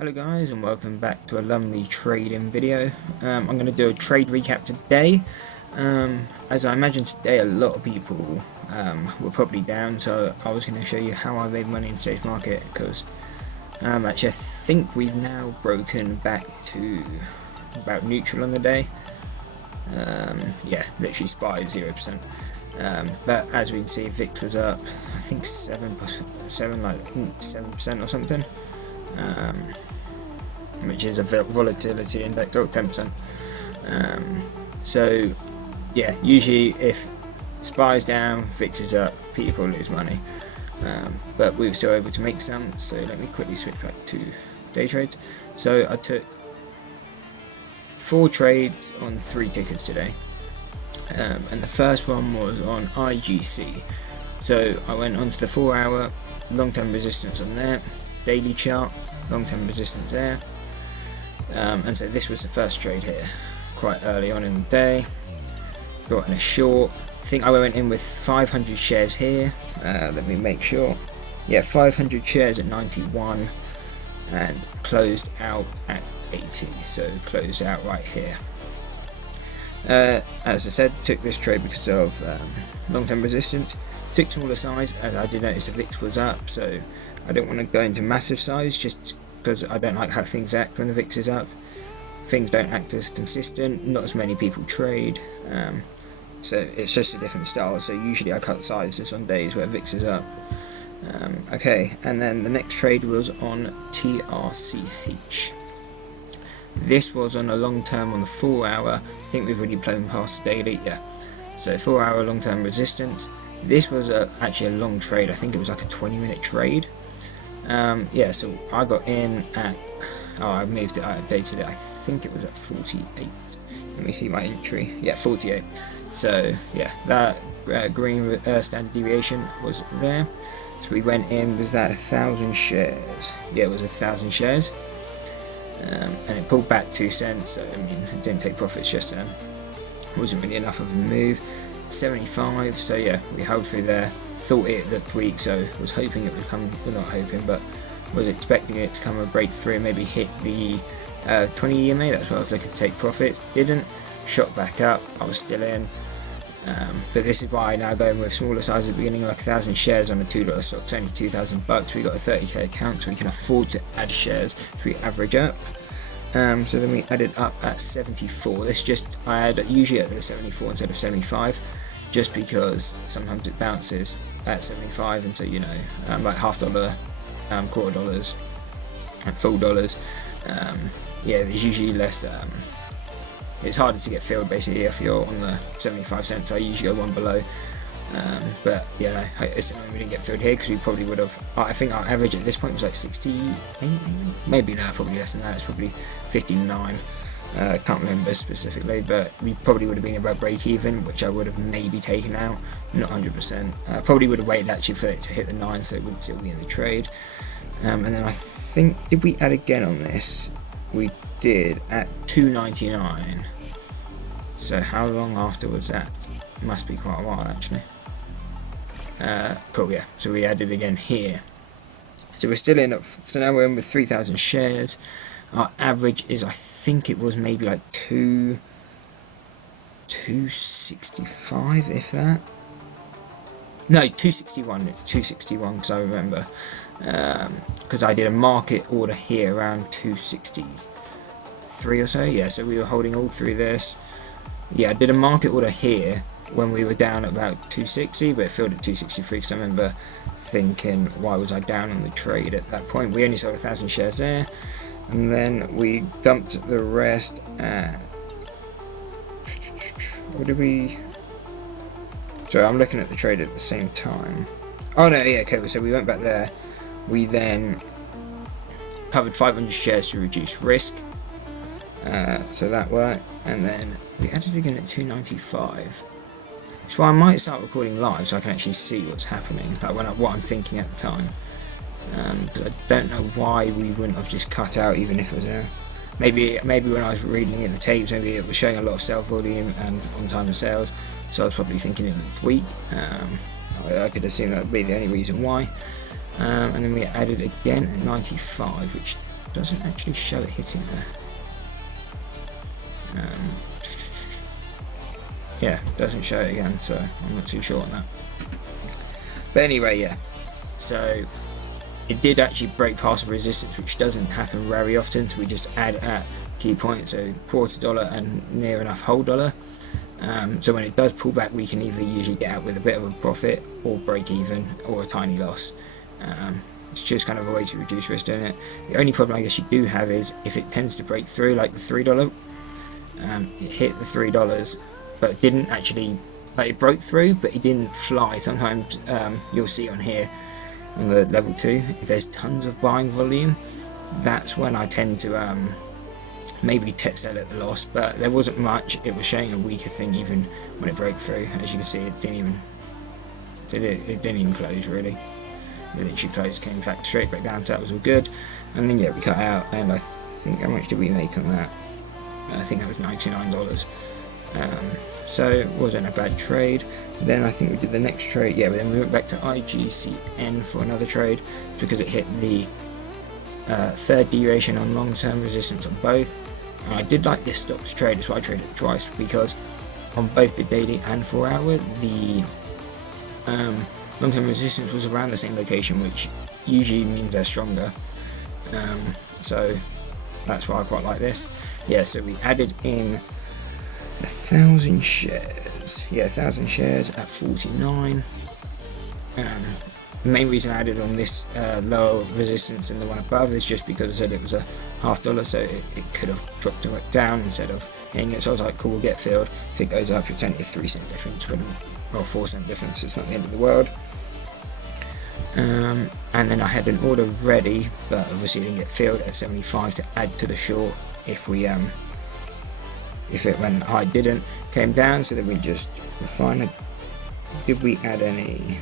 Hello guys, and welcome back to a lovely trading video. I'm going to do a trade recap today. As I imagine today a lot of people were probably down, so I was going to show you how I made money in today's market, because actually I think we've now broken back to about neutral on the day. Yeah, literally SPY 0%. But as we can see, VIX was up, I think 7% or something. Which is a volatility index, or 10%. So yeah, usually if SPY is down, VIX is up, people lose money. But we were still able to make some, so let me quickly switch back to day trades. So I took 4 trades on 3 tickets today, and the first one was on IGC. So I went onto the 4-hour, long-term resistance on there, daily chart, long-term resistance there. And so this was the first trade here, quite early on in the day. Got in a short. I think I went in with 500 shares here. Let me make sure. Yeah, 500 shares at 91 and closed out at 80. So closed out right here. As I said, took this trade because of long-term resistance. Took smaller size, as I did notice the VIX was up, so I don't want to go into massive size just because I don't like how things act when the VIX is up. Things don't act as consistent, not as many people trade, so it's just a different style. So usually I cut sizes on days where VIX is up. Okay, and then the next trade was on TRCH. This was on a long term on the 4-hour. I think we've already blown past the daily, yeah. So 4-hour long term resistance. This was actually a long trade. I think it was like a 20-minute trade. Yeah, so I got in at, I moved it, I updated it, I think it was at 48. Let me see my entry. Yeah, 48. So yeah, that green standard deviation was there. So we went in, was that 1,000 shares? Yeah, it was 1,000 shares. And it pulled back 2 cents, so I mean, it didn't take profits just then. Wasn't really enough of a move. 75, so yeah, we held through there. Thought it looked weak, so was hoping it would come, well, not hoping, but was expecting it to come a breakthrough, maybe hit the 20 EMA. That's what I was looking to take profits. Didn't. Shot back up, I was still in. But this is why I now going with smaller size at the beginning, like 1,000 shares on a $2 stock. It's only $2,000. We got a 30k account, so we can afford to add shares so we average up. So then we added up at 74. This just, I had usually at the 74 instead of 75, just because sometimes it bounces at 75, and so, you know, like $half, quarter dollars, and full dollars. Yeah, there's usually less. It's harder to get filled basically if you're on the 75 cents. I usually go one below. But yeah, it's annoying we didn't get filled here, because we probably would have. I think our average at this point was like 68, maybe now, probably less than that. It's probably 59. Can't remember specifically, but we probably would have been about break even, which I would have maybe taken out, not 100%. Probably would have waited actually for it to hit the 9, so it would still be in the trade. And then I think, did we add again on this? We did at 2.99. So how long after was that? Must be quite a while actually. Cool, yeah. So we added again here. So we're still in. So now we're in with 3,000 shares. Our average is, I think it was maybe like 265, if that. No, 261. 261, because I remember, because I did a market order here around 263 or so. Yeah, so we were holding all through this. Yeah, I did a market order here when we were down at about 260, but it filled at 263, because I remember thinking, why was I down on the trade at that point? We only sold 1,000 shares there, and then we dumped the rest at, what did we, so I'm looking at the trade at the same time. Oh no, yeah, okay, so we went back there. We then covered 500 shares to reduce risk, so that worked, and then we added again at 295. So I might start recording live so I can actually see what's happening, like what I'm thinking at the time. Because I don't know why we wouldn't have just cut out, even if it was there. Maybe when I was reading in the tapes, maybe it was showing a lot of sell volume and on time of sales, so I was probably thinking it looked weak. I could assume that would be the only reason why. And then we added again at 95, which doesn't actually show it hitting there. Yeah, doesn't show it again, so I'm not too sure on that. But anyway, yeah, so it did actually break past the resistance, which doesn't happen very often, so we just add at key point, so $0.25 and near enough whole dollar. So when it does pull back, we can either usually get out with a bit of a profit or break even or a tiny loss. It's just kind of a way to reduce risk doing it. The only problem I guess you do have is if it tends to break through, like the $3, it hit the $3, but it didn't actually, like, it broke through, but it didn't fly. Sometimes you'll see on here on the level 2, if there's tons of buying volume, that's when I tend to maybe sell at the loss, but there wasn't much. It was showing a weaker thing even when it broke through. As you can see, it didn't even close really. It literally closed, came back straight back down, so that was all good. And then yeah, we cut out, and I think, how much did we make on that? I think that was $99. So it wasn't a bad trade. Then I think we did the next trade, yeah, but then we went back to IGCN for another trade because it hit the third deviation on long-term resistance on both. And I did like this stock to trade, that's why I traded it twice, because on both the daily and 4 hour, the long-term resistance was around the same location, which usually means they're stronger. So that's why I quite like this. Yeah, so we added in 1,000 shares. Yeah, 1,000 shares at 49. The main reason I added on this lower resistance than the one above is just because I said it was a $0.50, so it could have dropped it down instead of hitting it. So I was like, cool, we'll get filled. If it goes up, it's only a 3-cent difference, or 4-cent difference. It's not the end of the world. And then I had an order ready, but obviously it didn't get filled at 75 to add to the short if it went high. Didn't, came down, so that we just refine it. Did we add any?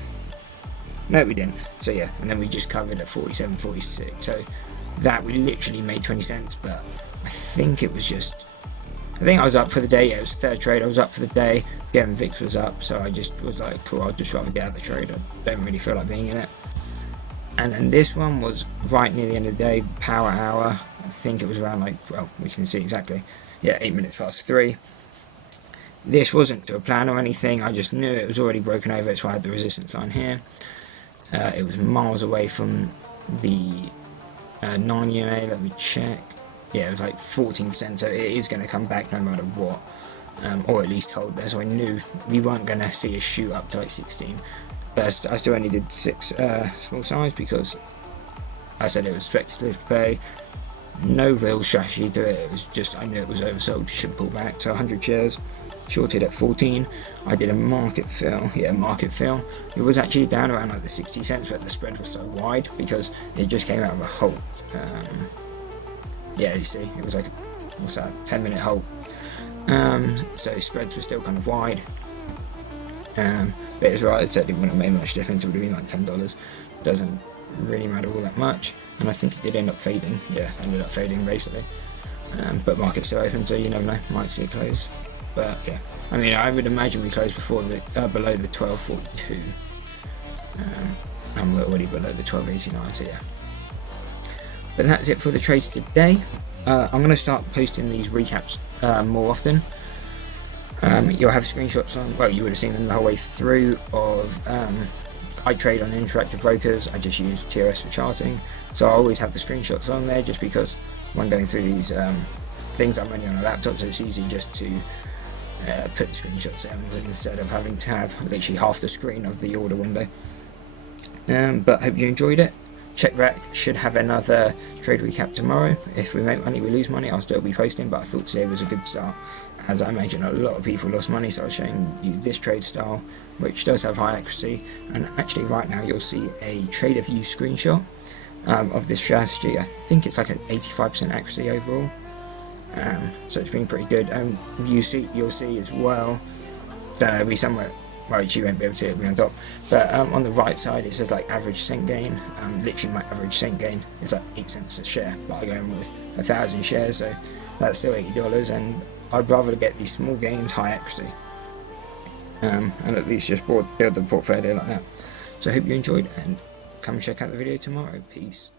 No, we didn't. So yeah, and then we just covered at 47, 46. So that we literally made 20 cents, but I think it was just, I think I was up for the day. Yeah, it was the third trade. I was up for the day. Again, VIX was up, so I just was like, cool, I'd just rather get out of the trade. I don't really feel like being in it. And then this one was right near the end of the day, power hour. I think it was around, like, well, we can see exactly. Yeah, 8 minutes past 3. This wasn't to a plan or anything. I just knew it was already broken over. That's why I had the resistance line here. It was miles away from the 9 EMA. Let me check. Yeah, it was like 14%, so it is going to come back no matter what, or at least hold there. So I knew we weren't going to see a shoot up to like 16. But I still only did 6 small size because I said it was speculative play. No real strategy to it. It was just, I knew it was oversold, should pull back. So 100 shares, shorted at 14. I did a market fill. Yeah, market fill. It was actually down around like the 60 cents, but the spread was so wide because it just came out of a halt. Yeah, you see, it was like, what's that, 10-minute halt. So spreads were still kind of wide. But it was right, it said it wouldn't have made much difference. It would have been like $10. Doesn't really matter all that much. And I think it did end up fading. Yeah, ended up fading basically. But market's still open, so you never know, might see it close. But yeah, I mean, I would imagine we closed before the below the 12.42. And we're already below the 12.89, so yeah. But that's it for the trades today. I'm going to start posting these recaps more often. You'll have screenshots on, well, you would have seen them the whole way through of, I trade on interactive brokers. I just use TRS for charting, so I always have the screenshots on there just because when going through these things, I'm only on a laptop, so it's easy just to put the screenshots down instead of having to have literally half the screen of the order window. But hope you enjoyed it. Check back, should have another trade recap tomorrow. If we make money, we lose money, I'll still be posting, but I thought today was a good start. As I imagine a lot of people lost money, so I was showing you this trade style, which does have high accuracy. And actually right now you'll see a trader view screenshot of this strategy. I think it's like an 85% accuracy overall. So it's been pretty good. You'll see as well, there'll be somewhere, well, you won't be able to see it, it'll be on top, but on the right side it says like average cent gain. Literally my average cent gain is like 8 cents a share, but I go in with 1,000 shares, so that's still $80, and I'd rather get these small gains, high accuracy, and at least just build the portfolio like that. So I hope you enjoyed, and come and check out the video tomorrow. Peace.